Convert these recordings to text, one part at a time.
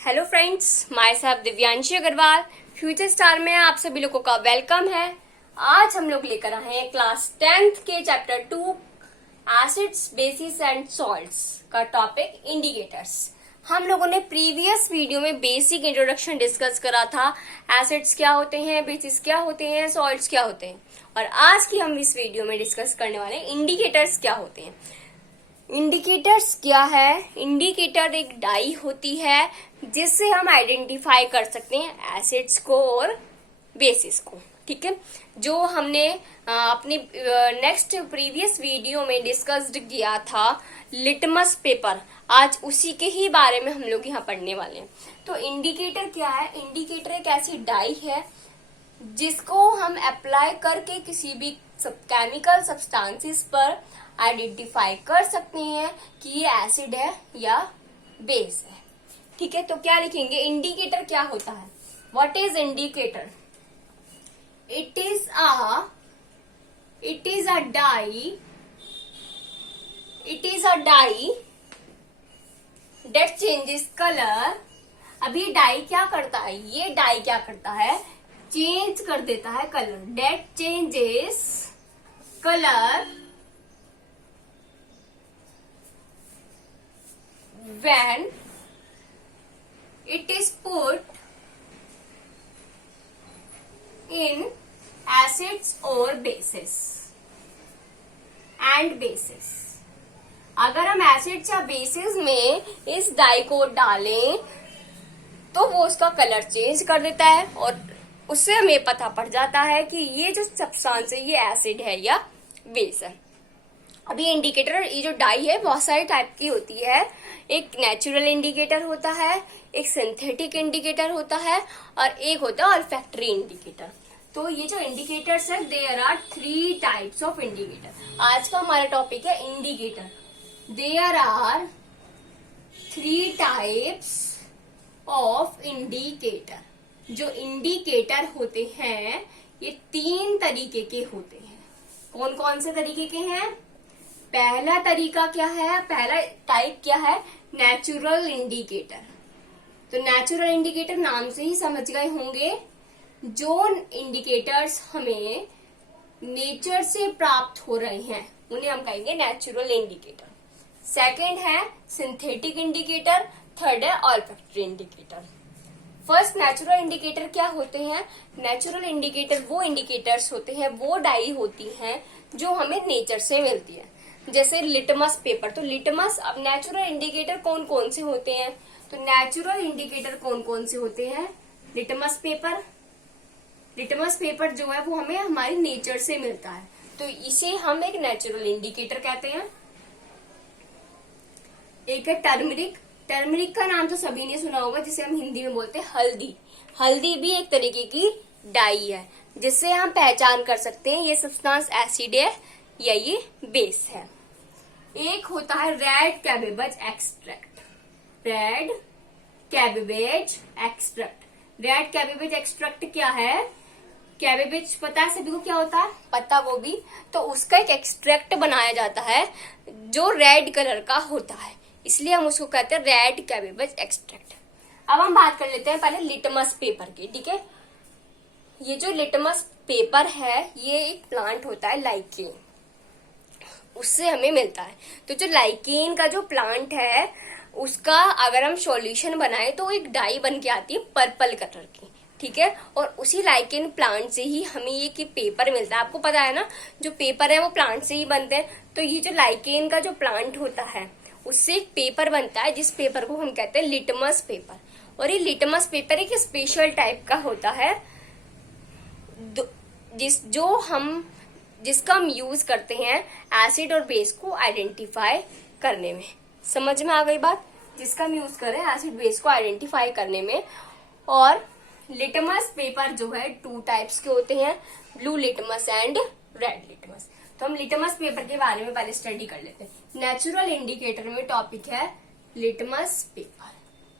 Hello friends, myself Divyanshi Agarwal. Future star में आप सभी लोगों का वेलकम है। आज हम लोग लेकर आए हैं क्लास 10th के chapter 2 acids, basis and salts का टॉपिक इंडिकेटर्स। हम लोगों ने प्रीवियस वीडियो में बेसिक इंट्रोडक्शन डिस्कस करा था। एसिड्स क्या होते हैं, बेसिस क्या होते हैं, सॉल्ट्स क्या होते हैं, और आज की हम इस वीडियो में डिस्कस करने वाले हैं इंडिकेटर्स क्या होते हैं। इंडिकेटर्स क्या है? इंडिकेटर एक डाई होती है जिससे हम आइडेंटिफाई कर सकते हैं एसिड्स को और बेसिस को। ठीक है, जो हमने अपने नेक्स्ट प्रीवियस वीडियो में डिस्कस्ड किया था लिटमस पेपर, आज उसी के ही बारे में हम लोग यहाँ पढ़ने वाले हैं। तो इंडिकेटर क्या है? इंडिकेटर एक ऐसी डाई है जिसको हम अप्लाई करके किसी भी केमिकल सब्सटेंसेस पर आइडेंटिफाई कर सकते हैं कि ये एसिड है या बेस है। ठीक है, तो क्या लिखेंगे? इंडिकेटर क्या होता है? What is indicator? It is a dye that changes colour. अभी डाई क्या करता है? ये डाई क्या करता है? चेंज कर देता है colour. That changes colour when it is put in acids or bases and bases। अगर हम एसिड्स या बेसिस में इस डाई को डालें तो वो उसका कलर चेंज कर देता है और उससे हमें पता पड़ जाता है कि ये जो सब्सटेंस है ये एसिड है या बेस है। अभी इंडिकेटर, ये जो डाई है बहुत सारे टाइप की होती है। एक नेचुरल इंडिकेटर होता है, एक सिंथेटिक इंडिकेटर होता है और एक होता है ऑल्फैक्टरी इंडिकेटर। तो ये जो इंडिकेटर्स है, there are 3 types of indicator. आज का हमारा टॉपिक है indicator. There are 3 types of indicator. जो इंडिकेटर होते हैं ये 3 तरीके के होते हैं। कौन कौन से तरीके के हैं? पहला तरीका क्या है? पहला टाइप क्या है? Natural indicator. तो नेचुरल इंडिकेटर नाम से ही समझ गए होंगे, जो इंडिकेटर्स हमें नेचर से प्राप्त हो रहे हैं उन्हें हम कहेंगे नेचुरल इंडिकेटर। सेकंड है सिंथेटिक इंडिकेटर, थर्ड है olfactory indicator. First, natural indicator क्या होते हैं? नेचुरल इंडिकेटर वो इंडिकेटर्स होते हैं, वो डाई होती हैं जो हमें नेचर से मिलती है। जैसे लिटमस पेपर। तो लिटमस, अब नेचुरल इंडिकेटर कौन कौन से होते हैं? तो नेचुरल इंडिकेटर कौन कौन से होते हैं? Litmus paper. लिटमस पेपर जो है वो हमें हमारी नेचर से मिलता है, तो इसे हम एक नेचुरल इंडिकेटर कहते हैं। एक है टर्मरिक। टर्मरिक का नाम तो सभी ने सुना होगा, जिसे हम हिंदी में बोलते हैं हल्दी। हल्दी भी एक तरीके की डाई है जिससे हम पहचान कर सकते हैं ये सब्सटेंस एसिड है या ये बेस है। एक होता है red cabbage extract. Red cabbage extract. Red cabbage extract क्या है? कैबेज पता है सभी को क्या होता है? पत्ता गोभी। तो उसका एक एक्सट्रैक्ट बनाया जाता है जो रेड कलर का होता है, इसलिए हम उसको कहते हैं रेड कैबेज एक्सट्रैक्ट। अब हम बात कर लेते हैं पहले लिटमस पेपर की। ठीक है, ये जो लिटमस पेपर है ये एक प्लांट होता है लाइकेन, उससे हमें मिलता है। तो जो लाइकेन का जो प्लांट है उसका अगर हम सॉल्यूशन बनाए तो एक डाई बन के आती है पर्पल कलर की। ठीक है, और उसी लाइकेन प्लांट से ही हमें ये कि पेपर मिलता है। आपको पता है ना, जो पेपर है वो प्लांट से ही बनते हैं। तो ये जो लाइकेन का जो प्लांट होता है उससे एक पेपर बनता है, जिस पेपर को हम कहते हैं लिटमस पेपर। और ये लिटमस पेपर एक स्पेशल टाइप का होता है जिसका हम यूज करते हैं एसिड और बेस को आइडेंटिफाई करने में। समझ में आ गई बात? जिसका हम यूज करें एसिड बेस को आइडेंटिफाई करने में। और लिटमस पेपर जो है 2 टाइप्स के होते हैं, blue litmus and red litmus. तो हम लिटमस पेपर के बारे में पहले स्टडी कर लेते हैं। नेचुरल इंडिकेटर में टॉपिक है लिटमस पेपर।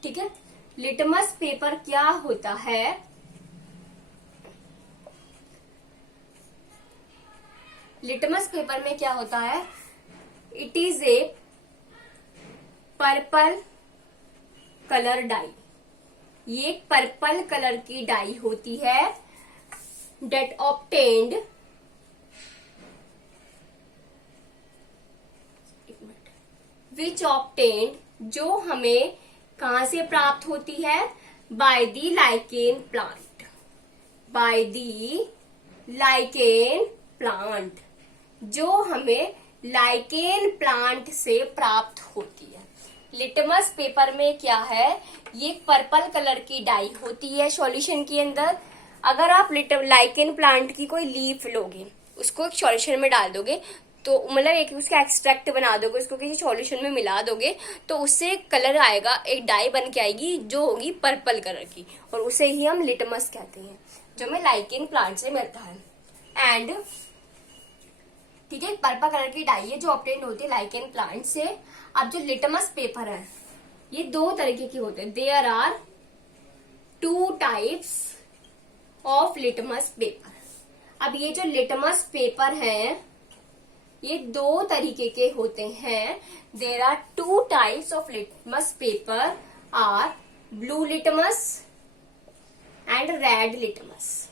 ठीक है, लिटमस पेपर क्या होता है? लिटमस पेपर में क्या होता है? It is a purple colour dye. ये एक पर्पल कलर की डाई होती है डेट ऑब्टेन्ड विच ऑब्टेन्ड जो हमें कहां से प्राप्त होती है, by the lichen plant, by the lichen plant, जो हमें लाइकेन प्लांट से प्राप्त होती है। लिटमस पेपर में क्या है, ये पर्पल कलर की डाई होती है सॉल्यूशन के अंदर। अगर आप लाइकेन प्लांट की कोई लीफ लोगे, उसको एक सॉल्यूशन में डाल दोगे, तो मतलब एक उसका एक्सट्रैक्ट बना दोगे, उसको किसी सॉल्यूशन में मिला दोगे, तो उससे एक कलर आएगा, एक डाई बन के आएगी जो होगी पर्पल कलर की, और उसे ही हम लिटमस कहते हैं, जो हमें लाइकेन प्लांट से मिलता है। एंड ठीक है, पर्पल कलर की डाई है जो ऑब्टेन होती है लाइकेन प्लांट से। अब जो लिटमस पेपर है ये दो तरीके के होते हैं। There are 2 types of litmus paper. अब ये जो लिटमस पेपर है ये 2 तरीके के होते हैं। There are 2 types of litmus paper are blue litmus and red litmus.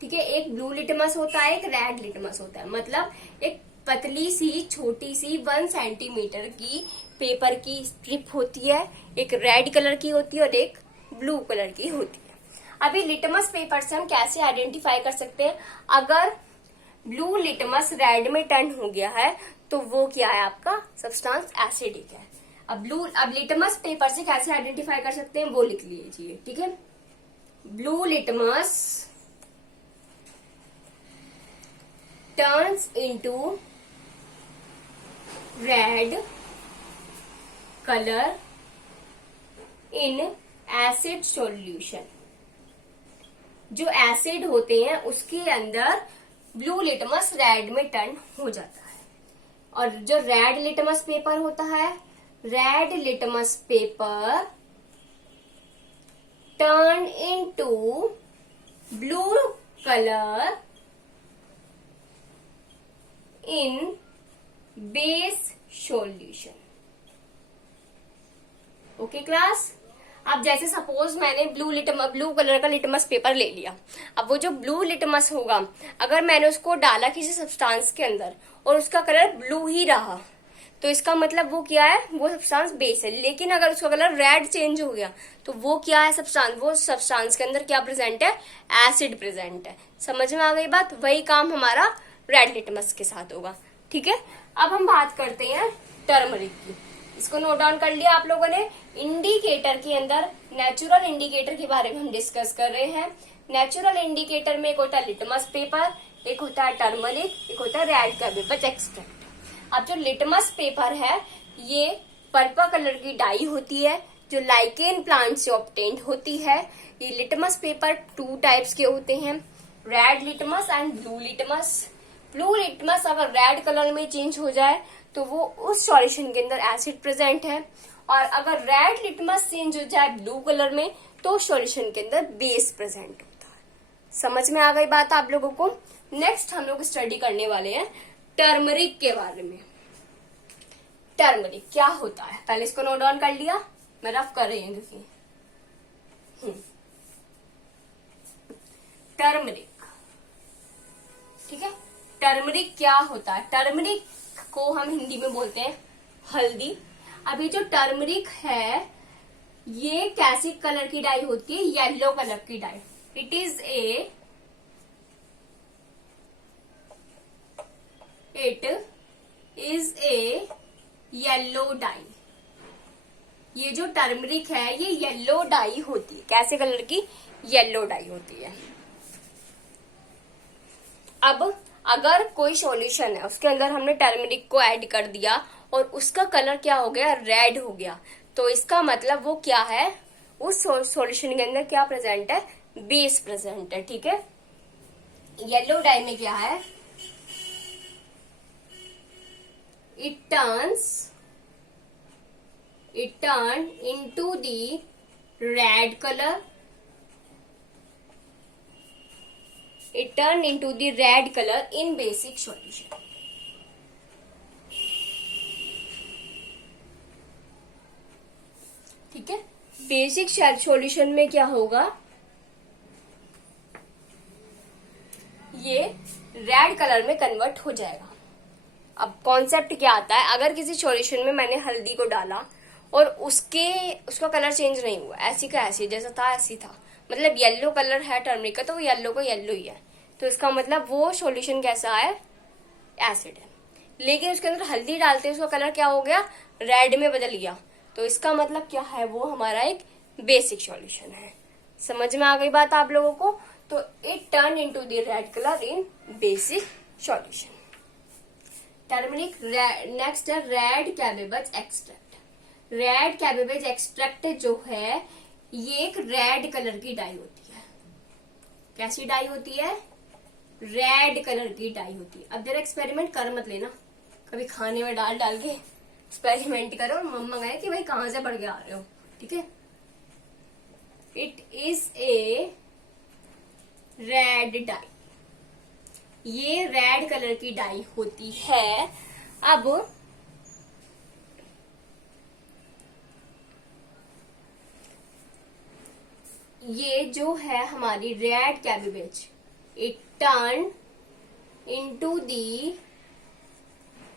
ठीक है, एक ब्लू लिटमस होता है, एक रेड लिटमस होता है। मतलब एक पतली सी छोटी सी 1 सेंटीमीटर की पेपर की स्ट्रिप होती है, एक रेड कलर की होती है और एक ब्लू कलर की होती है। अभी लिटमस पेपर से हम कैसे आइडेंटिफाई कर सकते हैं, अगर ब्लू लिटमस रेड में टर्न हो गया है तो वो क्या है, आपका सब्सटेंस एसिडिक है। अब लिटमस पेपर से कैसे आइडेंटिफाई कर सकते हैं वो लिख लीजिए। ठीक है, blue litmus turns into red color in acid solution। जो एसिड होते हैं उसके अंदर ब्लू लिटमस रेड में टर्न हो जाता है। और जो रेड लिटमस पेपर होता है, red litmus paper turn into blue colour इन बेस सॉल्यूशन। ओके क्लास, अब जैसे सपोज मैंने ब्लू कलर का लिटमस पेपर ले लिया। अब वो जो ब्लू लिटमस होगा, अगर मैंने उसको डाला किसी सब्सटेंस के अंदर और उसका कलर ब्लू ही रहा, तो इसका मतलब वो क्या है, वो सब्सटेंस बेस है। लेकिन अगर उसका कलर रेड चेंज हो गया तो वो क्या है, सब्सटेंस, वो सब्सटेंस के अंदर क्या प्रेजेंट है, एसिड प्रेजेंट है। समझ में आ गई बात? वही काम हमारा रेड लिटमस के साथ होगा। ठीक है, अब हम बात करते हैं टर्मरिक की। इसको नोट डाउन कर लिया आप लोगों ने। इंडिकेटर के अंदर नेचुरल इंडिकेटर के बारे में हम डिस्कस कर रहे हैं। नेचुरल इंडिकेटर में एक होता है लिटमस पेपर, एक होता है टर्मरिक, एक होता है रेड कैबिबच एक्सट्रैक्ट। अब जो लिटमस पेपर है ये पर्पल कलर की डाई होती है जो लाइकेन प्लांट से ऑब्टेन्ड होती है। ये लिटमस पेपर 2 टाइप्स के होते हैं, red litmus and blue litmus. Blue litmus अगर रेड कलर में चेंज हो जाए तो वो उस सॉल्यूशन के अंदर एसिड प्रेजेंट है, और अगर रेड लिटमस चेंज हो जाए ब्लू कलर में तो सॉल्यूशन के अंदर बेस प्रेजेंट होता है। समझ में आ गई बात आप लोगों को? नेक्स्ट हम लोग स्टडी करने वाले हैं टर्मरिक के बारे में। टर्मरिक क्या होता है, पहले इसको नोट डाउन कर लिया, मैं रफ कर रही हूँ क्योंकि टर्मरिक। ठीक है, टर्मरिक क्या होता है? टर्मरिक को हम हिंदी में बोलते हैं हल्दी। अभी जो टर्मरिक है ये कैसी कलर की डाई होती है, येलो कलर की dye. It is a yellow dye. ये जो टर्मरिक है ये येलो डाई होती है। कैसे कलर की? येलो डाई होती है। अब अगर कोई सॉल्यूशन है उसके अंदर हमने टर्मरिक को ऐड कर दिया और उसका कलर क्या हो गया, रेड हो गया, तो इसका मतलब वो क्या है, उस सॉल्यूशन के अंदर क्या प्रेजेंट है, बेस प्रेजेंट है। ठीक है, येलो डाई में क्या है, it turn into the red color. It turn into the red color in basic solution. ठीक है, बेसिक सॉल्यूशन में क्या होगा, ये रेड कलर में कन्वर्ट हो जाएगा। अब कॉन्सेप्ट क्या आता है, अगर किसी सॉल्यूशन में मैंने हल्दी को डाला और उसका कलर चेंज नहीं हुआ, ऐसी का ऐसी जैसा था ऐसी था, मतलब येलो कलर है टर्मरिक का तो वो येलो का येलो ही है, तो इसका मतलब वो सॉल्यूशन कैसा है, एसिड है। लेकिन उसके अंदर हल्दी डालते उसका कलर क्या हो गया, रेड में बदल गया, तो इसका मतलब क्या है, वो हमारा एक बेसिक सॉल्यूशन है। समझ में आ गई बात आप लोगों को। तो it turn into the red colour in basic solution. Turmeric. Next है red cabbage extract. Red cabbage extract जो है ये एक रेड कलर की डाई होती है। कैसी डाई होती है, रेड कलर की डाई होती है। अब जरा एक्सपेरिमेंट कर मत लेना, कभी खाने में डाल डाल के एक्सपेरिमेंट करो और मम्मा कहे कि भाई कहां से बढ़ के आ रहे हो, ठीक है। It is a red dye, ये रेड कलर की डाई होती है। अब ये जो है हमारी red cabbage, it turn into the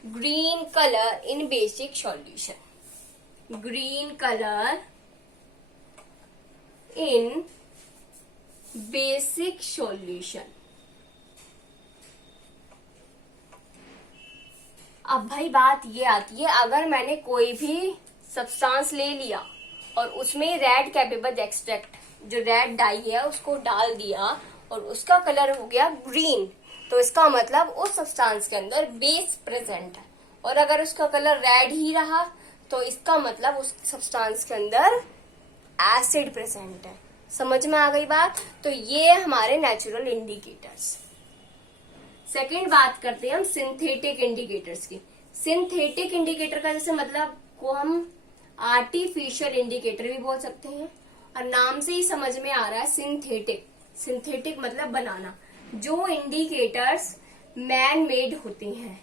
green colour in basic solution. Green colour in basic solution. अब भाई बात ये आती है, अगर मैंने कोई भी सब्सटेंस ले लिया और उसमें रेड कैबेज एक्सट्रैक्ट जो रेड डाई है उसको डाल दिया और उसका कलर हो गया ग्रीन, तो इसका मतलब उस सब्सटेंस के अंदर बेस प्रेजेंट है। और अगर उसका कलर रेड ही रहा तो इसका मतलब उस सब्सटेंस के अंदर एसिड प्रेजेंट है। समझ में आ गई बात। तो ये हमारे नेचुरल इंडिकेटर्स। सेकंड बात करते हैं हम सिंथेटिक इंडिकेटर्स की। सिंथेटिक इंडिकेटर का जैसे मतलब को हम आर्टिफिशियल इंडिकेटर भी बोल सकते हैं, और नाम से ही समझ में आ रहा है सिंथेटिक। सिंथेटिक मतलब बनाना। जो इंडिकेटर्स मैन मेड होते हैं,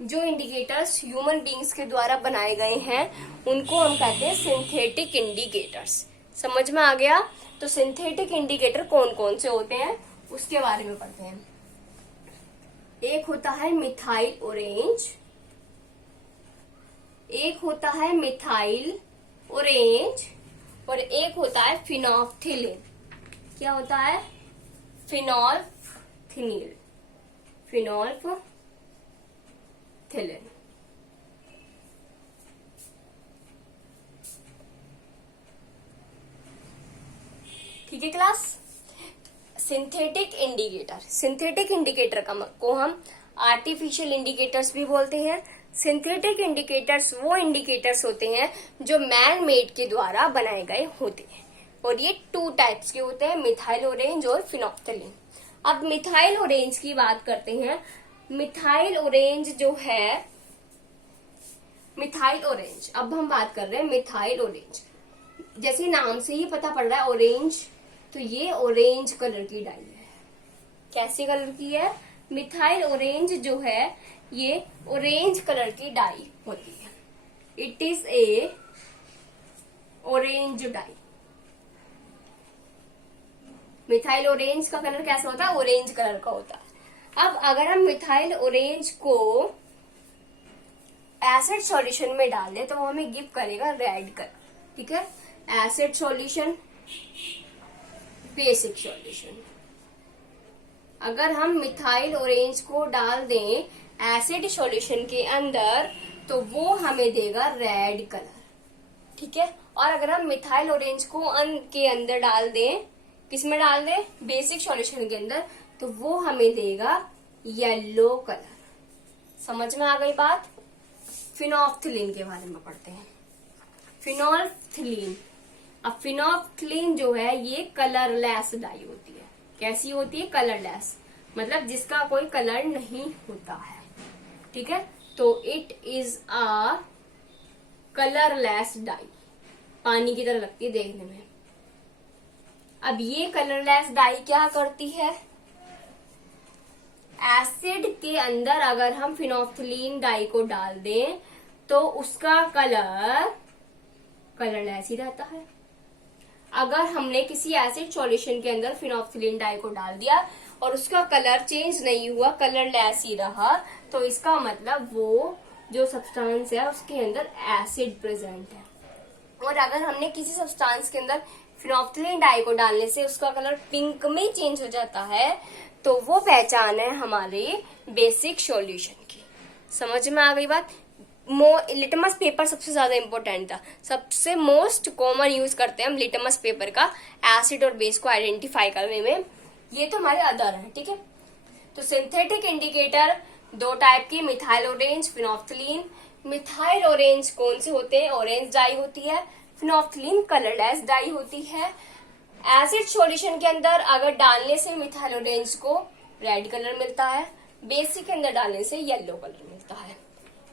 जो इंडिकेटर्स ह्यूमन बींग्स के द्वारा बनाए गए हैं, उनको हम कहते हैं सिंथेटिक इंडिकेटर्स। समझ में आ गया। तो सिंथेटिक इंडिकेटर कौन कौन से होते हैं उसके बारे में पढ़ते हैं। एक होता है मिथाइल ऑरेंज, एक होता है मिथाइल ऑरेंज, और एक होता है फिनोल्फ्थेलिन। क्या होता है, फिनोल्फ्थेलिन। फिनोल्फ्थेलिन। ठीक है class. Synthetic indicator, synthetic indicator को हम आर्टिफिशियल इंडिकेटर्स भी बोलते हैं। सिंथेटिक इंडिकेटर्स वो इंडिकेटर्स होते हैं जो मैन मेड के द्वारा बनाए गए होते हैं, और ये 2 टाइप्स के होते हैं, मिथाइल ऑरेंज और फिनोल्फ्थेलिन। अब मिथाइल ऑरेंज की बात करते हैं। मिथाइल ऑरेंज जो है, मिथाइल ऑरेंज, अब हम बात कर रहे हैं मिथाइल ऑरेंज। जैसे नाम से ही पता पड़ रहा है ऑरेंज, तो ये ऑरेंज कलर की डाई है। कैसे कलर की है, मिथाइल ऑरेंज जो है ये ऑरेंज कलर की डाई होती है। It is a orange dye. Methyl orange का कलर कैसा होता है, ऑरेंज कलर का होता है। अब अगर हम मिथाइल ऑरेंज को एसिड सॉल्यूशन में डाल दें तो वो हमें गिव करेगा रेड कलर। ठीक है, एसिड सॉल्यूशन, बेसिक सॉल्यूशन। अगर हम मिथाइल ऑरेंज को डाल दें एसिड सॉल्यूशन के अंदर तो वो हमें देगा रेड कलर। ठीक है, और अगर हम मिथाइल ऑरेंज को के अंदर डाल दें, किस में डाल दें, बेसिक सॉल्यूशन के अंदर, तो वो हमें देगा येलो कलर। समझ में आ गई बात। फिनोल्फ्थेलिन के बारे में पढ़ते हैं। फिनोल्फ्थेलिन। अब फिनोल्फ्थेलिन जो है ये कलरलेस डाई होती है। कैसी होती है, कलरलेस, मतलब जिसका कोई कलर नहीं होता है। ठीक है, तो it is a colourless dye, पानी की तरह लगती है देखने में। अब ये कलरलेस डाई क्या करती है, एसिड के अंदर अगर हम फिनोल्फ्थेलिन डाई को डाल दें तो उसका कलर कलरलेस ही रहता है। अगर हमने किसी एसिड सॉल्यूशन के अंदर फिनोल्फथालीन डाई को डाल दिया और उसका कलर चेंज नहीं हुआ, कलरलेस ही रहा, तो इसका मतलब वो जो सब्सटेंस है उसके अंदर एसिड प्रेजेंट है। और अगर हमने किसी सब्सटेंस के अंदर फिनोल्फथालीन डाई को डालने से उसका कलर पिंक में चेंज हो जाता है, तो वो पहचान है हमारे बेसिक सॉल्यूशन की। समझ में आ गई बात? लिटमस पेपर सबसे ज्यादा इंपॉर्टेंट था। सबसे मोस्ट कॉमन यूज करते हैं हम लिटमस पेपर का एसिड और बेस को आइडेंटिफाई करने में। ये तो हमारे अदर है, ठीक है। तो सिंथेटिक इंडिकेटर दो टाइप की, methyl orange, phenolphthalein. Methyl orange कौन से होते हैं? ऑरेंज डाई होती है। फिनोल्फथालीन कलरलेस डाई होती है। एसिड सॉल्यूशन के अंदर अगर डालने से मिथाइल ऑरेंज को रेड कलर मिलता है, बेसिक के अंदर डालने से येलो कलर मिलता है।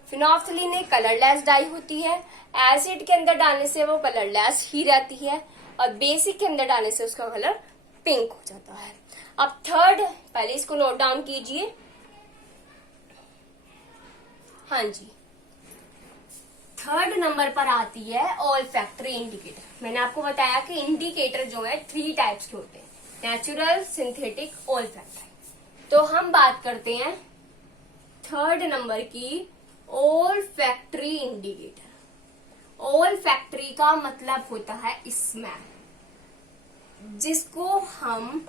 फिनोल्फथालीन एक कलरलेस डाई होती है। एसिड के अंदर डालने से वो कलरलेस ही रहती है और बेसिक के अंदर डालने से उसका कलर पिंक हो जाता है। अब थर्ड, पहले इसको नोट डाउन कीजिए। हाँ जी, थर्ड नंबर पर आती है ऑल्फैक्टरी इंडिकेटर। मैंने आपको बताया कि इंडिकेटर जो है 3 टाइप्स के होते हैं, नेचुरल, सिंथेटिक, ऑल्फैक्टरी। तो हम बात करते हैं थर्ड नंबर की, ऑल्फैक्टरी इंडिकेटर। ऑल्फैक्टरी का मतलब होता है स्मेल, जिसको हम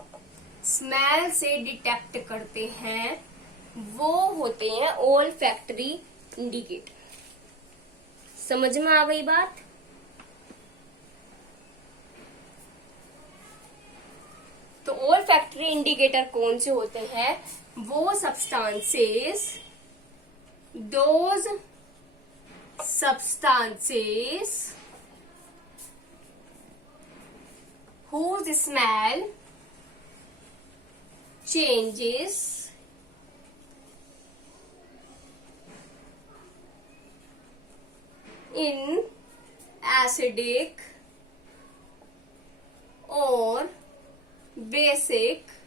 स्मेल से डिटेक्ट करते हैं, वो होते हैं ऑल्फैक्टरी इंडिकेटर। समझ में आ गई बात? तो ऑल्फैक्टरी इंडिकेटर कौन से होते हैं? वो substances, those substances whose smell changes in acidic or basic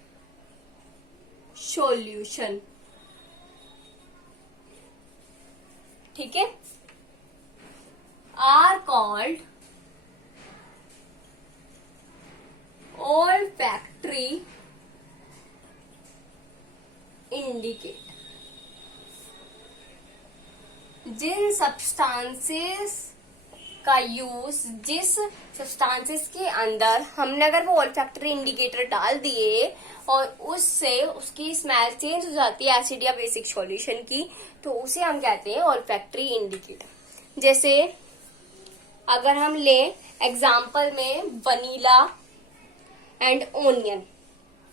solution। ठीक है, आर कॉल्ड ऑल्फैक्टरी इंडिकेटर। जिन सब्सटेंसेस का यूज, जिस सब्सटेंसेस के अंदर हमने अगर वो ऑल्फैक्टरी इंडिकेटर डाल दिए और उससे उसकी स्मेल चेंज हो जाती है एसिड या बेसिक सॉल्यूशन की, तो उसे हम कहते हैं ऑल्फैक्टरी इंडिकेटर। जैसे अगर हम लें एग्जांपल में vanilla and onion,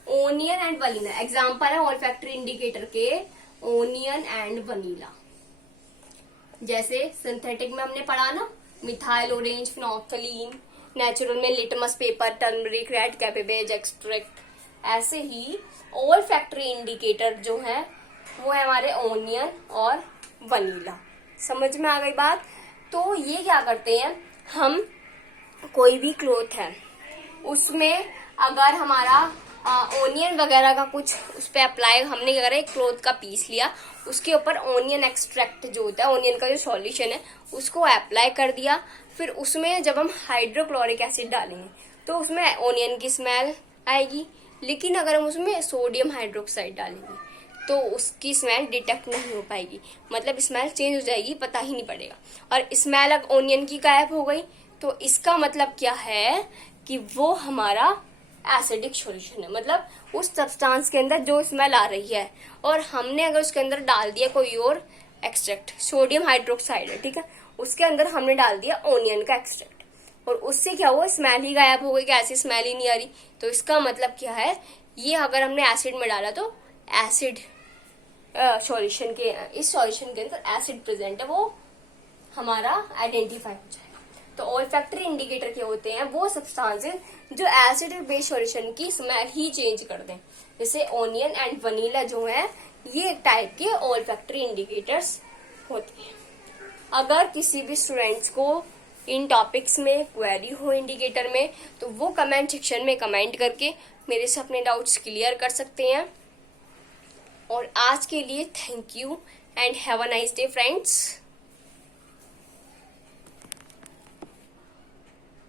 onion and vanilla example है ऑल्फैक्टरी इंडिकेटर के, ओनियन एंड वनीला। जैसे सिंथेटिक में हमने पढ़ा ना, मिथाइल ऑरेंज, फिनोल्फथालीन, नेचुरल में litmus paper, turmeric, red cabbage extract. ऐसे ही ऑल्फैक्टरी इंडिकेटर जो है वो है हमारे ओनियन और वनीला। समझ में आ गई बात? तो ये क्या करते हैं, हम कोई भी क्लॉथ है उसमें अगर हमारा ओनियन वगैरह का कुछ उस पर अप्लाई, हमने क्या करा, एक क्लॉथ का पीस लिया, उसके ऊपर ओनियन एक्सट्रैक्ट जो होता है, ओनियन का जो सॉल्यूशन है उसको अप्लाई कर दिया। फिर उसमें जब हम हाइड्रोक्लोरिक एसिड डालेंगे तो उसमें ओनियन की स्मेल आएगी, लेकिन अगर हम उसमें सोडियम हाइड्रोक्साइड डालेंगे तो उसकी स्मेल डिटेक्ट नहीं हो पाएगी, मतलब स्मेल चेंज हो जाएगी, पता ही नहीं पड़ेगा। और स्मेल अगर ओनियन की गायब हो गई तो इसका मतलब क्या है कि वो हमारा एसिडिक सॉल्यूशन है, मतलब उस सब्सटेंस के अंदर जो स्मेल आ रही है और हमने अगर उसके अंदर डाल दिया कोई और एक्सट्रैक्ट, सोडियम हाइड्रोक्साइड है, ठीक है, उसके अंदर हमने डाल दिया ओनियन का एक्सट्रैक्ट और उससे क्या हुआ, स्मेल ही गायब हो गई कि ऐसी स्मेल ही नहीं आ रही। तो इसका मतलब क्या है, ये अगर हमने एसिड में डाला तो एसिड सॉल्यूशन के, इस सॉल्यूशन के अंदर एसिड प्रेजेंट है, वो हमारा आइडेंटिफाई हो जाएगा। तो ऑल्फैक्टरी इंडिकेटर क्या होते हैं, वो सब्सटेंसेस जो एसिड और बेस सॉल्यूशन की स्मेल ही चेंज कर दें। जैसे ओनियन एंड वनीला जो है, ये एक टाइप के ऑल्फैक्टरी इंडिकेटर्स होते हैं। अगर किसी भी स्टूडेंट्स को इन टॉपिक्स में क्वेरी हो इंडिकेटर में, तो वो कमेंट सेक्शन में कमेंट करके मेरे से अपने डाउट्स क्लियर कर सकते हैं। और आज के लिए thank you and have a nice day friends.